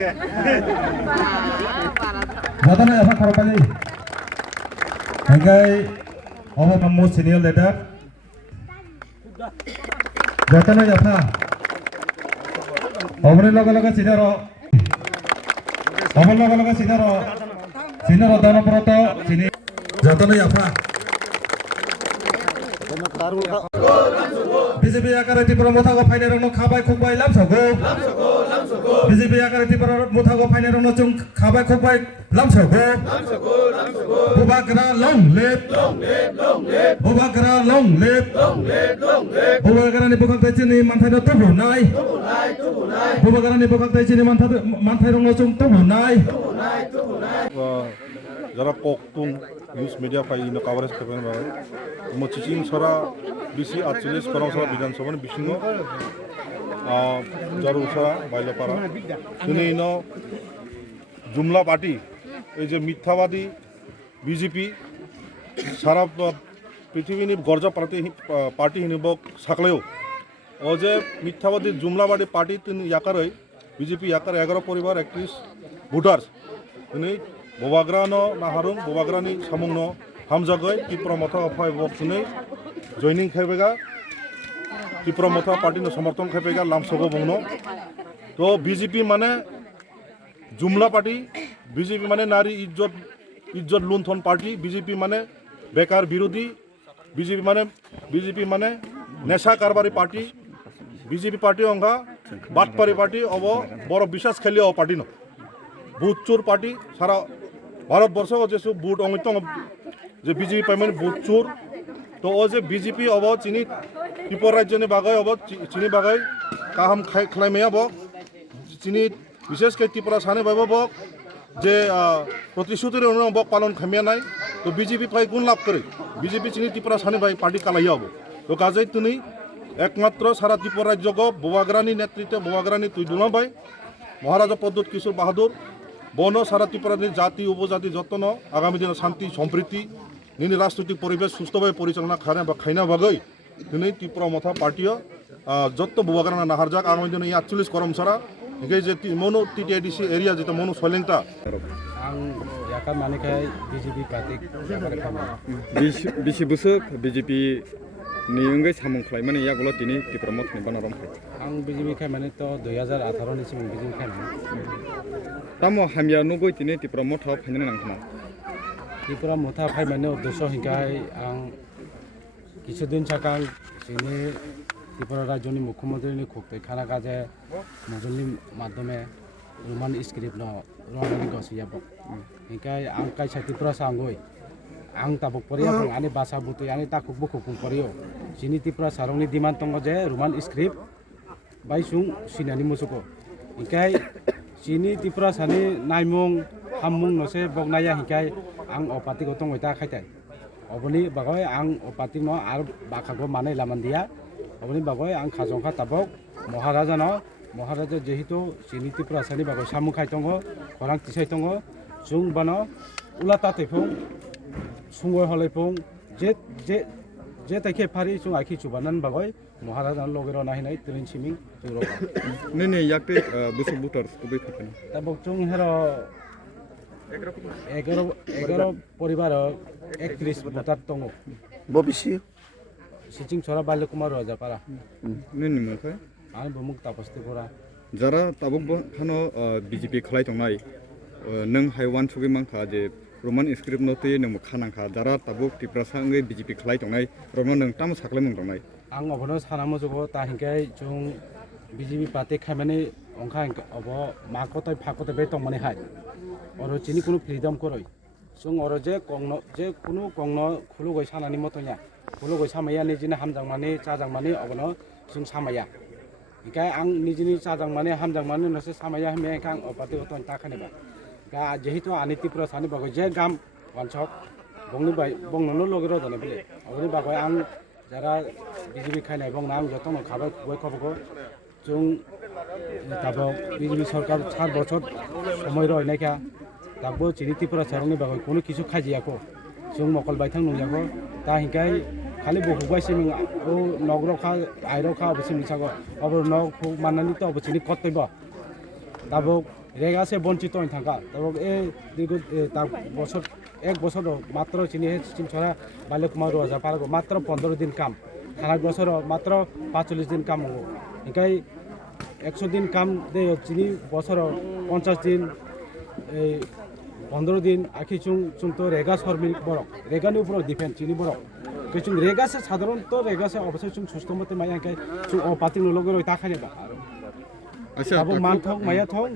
Jatana apa korban ini? Hinggai apa most senior leader? Jatana apa? Orang laga senior, orang laga senior dana proto sini. Jatana apa? BJP आकार टिप्रा मोथागो फाइनेरनो खाबाय खुबाय लामसगो BJP आकार टिप्रा मोथागो फाइनेरनो जों खाबाय खुबाय लामसगो बुबाग्रा लं लेप बुबाग्रा लं लेप बुबाग्रानि बखागथायनि मानथायनो तबुनाय बुबाग्रानि बखागथायनि मानथायरनो जों तबुनाय যারা পকতুং নিউজ মিডিয়া ফাই ইনো কভারেজ করবেন বাবা মচিচিং সরা বিসি 48 করমসভা বিধানসভা বিসিং জারু সরা বাইলপাড়া শুনে ইনো জুমলা পার্টি এই যে মিথ্যাবাদী বিজেপি সারা পৃথিবীনি গর্জা পার্টি হিনিবক সাকলেও ও যে মিথ্যাবাদী জুমলাবাদী পার্টি তিনি ইয়াকারই বিজেপি ইয়াকার 11 পরিবার 31 ভোটার্স তিনি Bobagrano naharung bobagrani samungno hamjagai Tripura Motha phai boksune joining khaibega Tripura Motha party no samarthon khaibega lamsogo bongno to BJP mane jumla party BJP mane nari izzat lunthon party BJP mane bekar birodi BJP mane nesha karbari party BJP party onga batpari party obo boro bishas kheli o party no বুটচোর party সারা ভারতবর্ষ যেসব বুট অঙ্গিতং যে BJP payment বুটচোর তো ও যে BJP of চিনি Tripura রাজ্যনি বাগাই of চিনি বাগাই কাহাম খাইমেয়া বক চিনি বিশেষকৈ ত্রিপুরা সানে বাইব বক যে প্রতিশ্রুতির অনুযায়ী বক পালন খাইমেয়া নাই তো বিজেপি পাই কোন লাভ করে বিজেপি চিনি ত্রিপুরা সানে বাই পার্টি কালাইয়া হব তো কাজেই তিনি একমাত্র সারা ত্রিপুরা রাজ্যক বোবাগ্রানি নেতৃত্বে বোবাগ্রানি তুই দুলাবাই মহারাজা পদ্মত কিশোর বাহাদুর বন সারা ত্রিপুরানি জাতি উপজাতি যত্ন আগামী দিনে শান্তি সম্প্রীতি নিনি রাজনৈতিক পরিবেশ সুস্থভাবে পরিচালনা খাইনা বাগৈ দিনে ত্রিপুরা মথা পার্টিও যত বুবাগ্রানা নাহারজাক আগামী দিনে 48 করম সারা হিগাই যে মনো টিটিআইডিসি এরিয়া যেটা মনো সলেংটা आं याका मानिखाय बिजेपि पार्टी बिसि बोसोर बिजेपि नि अंगै सामुं खालायमाने यागुला दिनै त्रिपुरा मथनि बानाराम आं बिजेपि खाय माने तो 2018 नि सिम बिजेपि खाय माने तामो हामिया नगै दिनै त्रिपुरा मथाव फाइनाल नांथमा त्रिपुरा मथा फाय माने उद्देश्य हिंगाय आं किछुदिन साकां जोंनि त्रिपुरा राज्यनि मुख्यमन्त्रिनि खुक्तै खाना काजे मजलनि माध्यमे रोमान स्क्रिप्ट न रोमानि गसिया बक हिंगाय आं कायसा त्रिपुरा सांगै आं ताबक परिया आनि भाषा बुतै आनि ताकुक बुकुक परियो सिनि त्रिपुरा सारंनि डिमान्ड दङ जे रोमान स्क्रिप्ट बायसुं सिनानि मुसुको हिंगाय सिनि त्रिपुरा सानि नायमुं हामुं नसे बगनाया हिंगाय आं अपातिको दङ ता खायताय अबनि बागय आं अपाति न आर बाखागो माने लामानदिया अबनि बागय आं खाजंखा ताबक महाराजा जेहितु सिनि त्रिपुरा सानि बागय सामु खाय दङ खरां तिसाय दङ जों बानो उलाता तैफुं सुंगय हलायफुं जे ताइखे फारि जों आखि सुबानान बागय महाराजा लगेर नाहिनाय ट्रेन सिमिं जों नै याकते बोसोर भोटार्स को बैफाफेन ता बक्चुं हेर 11 परिवार 31 भोटार दङ बबिसि सिचिं छरा बाल्य कुमार राजापारा नै निमखै आं बमुक तापस्ति परा जरा ताबक खानो बिजेपि खलाय दंनाय नों हायवान सुगै मांखा जे रोमान स्क्रिप्ट नते नों खानांखा जरा ताबक त्रिपुरा सांगै बिजेपि खलाय दंनाय रोमन नों ताम साखलाय मोन दंनाय आं अबनो साना मजुगो ता हिंगाय जों बिजेपि पार्टी खायमाने अंखा अब माखतय फाखतय बे दंमाने हाय और चिनि कुनु फ्रीडम करय जों और जे कुनु कंनो खुलुगय सानानि मतया खुलुगय सामाया निजिनि हामजांमाने चाजांमाने अबनो जों सामाया हिंगाय आं निजिनि चाजांमाने हामजांमाने नसे सामाया हेमेखां अपाति अतन ताखानेबा गा जेहितु आनि त्रिपुरा सानि बागै जे गाम वानसक बंगनो लगेर जाने बेले अबनि बागै आं जरा बिजेपि खायनाय बंग आं जतन खाबाय खुबाय खबको जों ताबक बिजेपि सरकार 4 बছর समय रयनायखा दाबो चिनि त्रिपुरा सारंनि बागै कोनो किछु खाजियाखौ जों मकल बायथां नंयाखौ ता हिंगाय खालि बहुबाय सिमिं ओ नगरखा आइरखा बसिमिं सागो अब नग माननानि तो बचिनि कतैबो ताबक রেগাছে বঞ্চিত হয়ে থাকা এবং এই দীর্ঘ তার বছর 1 বছর মাত্র চিনি চিন ছড়া বাল্য কুমার রোজা পারগো মাত্র 15 দিন কাম সারা বছর মাত্র 45 দিন কাম হবো একাই 100 দিন কাম দে চিনি বছর 50 দিন এই 15 দিন আখি চুং তো রেগা শর্মিক বরক রেগানি উপর ডিপেন্ড চিনি বরক কিছু রেগাছে সাধারণত রেগাছে অবশ্যই চুং সুস্থ মতে মাই আঁকাই চুং পাতিং লগর তাখানে বা আচ্ছা আবো মান থক মায়া থক